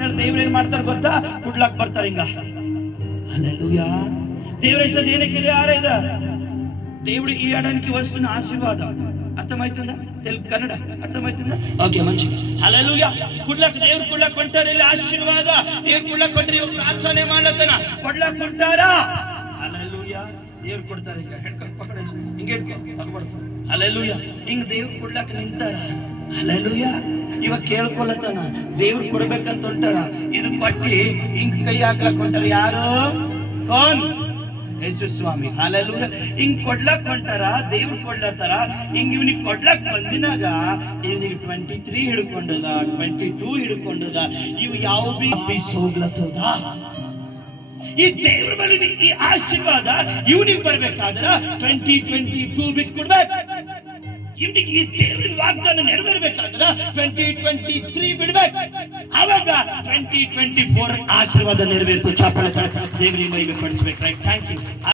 ದೇವ್ರ ಏನ್ ಮಾಡ್ತಾರೆ ಗೊತ್ತಾ? ಕುಡ್ಲಾಕ್ ಬರ್ತಾರೆ ಹಿಂಗ. ಹಲ್ಲೆಲೂಯಾ. ದೇವ್ರ ಹೆಸರು ಏನಕ್ಕೆ ಯಾರ ಇದ? దేవుడు ఇయ్యడానికి వస్తున్న ఆశీర్వాదం. అర్థమవుతుందా? తెలుగు కన్నడ అర్థమవుతుందా? ఓకే మంచి. హల్లెలూయా. కుడ్లక్ దేవుడు కుడ్లక్ కొంటారు ಇಲ್ಲಿ ಆಶೀರ್ವಾದ. దేవుడు ಕುಡ್ಲಕ್ ಕೊಂಡ್ರೆ ಇವ ಪ್ರಾರ್ಥನೆ ಮಾಡ್ಲತನ ಕೊಡ್ಲಕ್ ಕೊಂಟಾರಾ? ಹಲ್ಲೆಲೂಯಾ. దేవుడు ಕೊಡ್ತಾರೆ ಈಗ ಹೆಡ್ಕೊಂಡು ಪಕಡಿಸಿ ಹಿಂಗೆ ಹಿಡ್ಕೊ ತಗೊಳ್ಬೇಕು. ಹಲ್ಲೆಲೂಯಾ. ಹಿಂಗ್ దేవుడు ಕುಡ್ಲಕ್ ನಿಂತಾರ. ಹಲ್ಲೆಲೂಯಾ. ಇವ ಕೇಳ್ಕೊಳತನ దేవుడు ಕೊಡ್ಬೇಕಂತ ಹೊಂಟಾರ. ಇದು ಕೊಟ್ಟಿ ಹಿಂಗ್ ಕೈ ಹಾಕ್ಲಕ್ ಹೊಂಟಾರ. ಯಾರು? ಕೋನ್? ಯೇಸು ಸ್ವಾಮಿ. ಹಲ್ಲೆಲೂಯಾ. ಹಿಂಗ್ ಕೊಡ್ಲಕ್ ಹೊಂಟಾರ. ದೇವ್ರು ಕೊಡ್ಲತ್ತಾರ. ಹಿಂಗ್ ಇವನಿಗೆ ಕೊಡ್ಲಕ್ ಬಂದಿನಾಗ ಇವನಿಗೆ 23 ಹಿಡ್ಕೊಂಡದ, 22 ಹಿಡ್ಕೊಂಡದ. ಇವು ಯಾವ ಬೀಸ್ ಹೋಗ್ಲತ್ತದ. ಈ ದೇವ್ರ ಬಳಿ ಈ ಆಶೀರ್ವಾದ ಇವನಿಗೆ ಬರ್ಬೇಕಾದ್ರ 2022 ಬಿಟ್ಟು ಕೊಡ್ಬೇಕು. ಇವನಿಗೆ ಈ ದೇವ್ರ ವಾಗ್ದಾನ ನೆರವೇರ್ಬೇಕಾದ್ರ 2023 ಬಿಡ್ಬೇಕು. ಅವಾಗ 2024 ಆಶೀರ್ವಾದ ನೆರವೇರ್ತು. ಚಾಪಳೆ ದೇವ್ರಿಗೆ ಮೈಗೆ ಪಡಿಸ್ಬೇಕು. ರೈಟ್. Thank you.